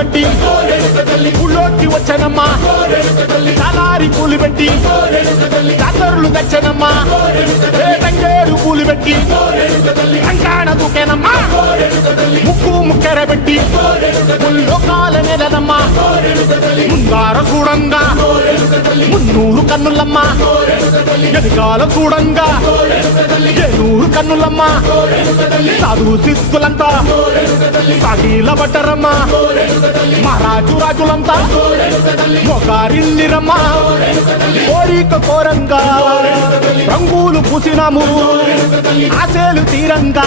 కట్టి ఊళ్ళోకి వచ్చనమ్మా చాలారి పూలు పెట్టి జాతరులు తెచ్చనమ్మా తంగేరు పూలు పెట్టి కంకాణ దూకేనమ్మా ముక్కు ముక్కెర పెట్టి ముల్లోకాల నెలనమ్మా ముందార చూడంగా మున్నూరు కన్నులమ్మా వెనకాల చూడంగా ఏనూరు కన్నులమ్మా సాధు సిద్ధులంతా సాగిల బట్టరమ్మా మహారాజు రాజులంతా మొగారిల్లిరమ్మా కోరిక కోరంగా రంగులు పూసినాము ఆశలు తీరంగా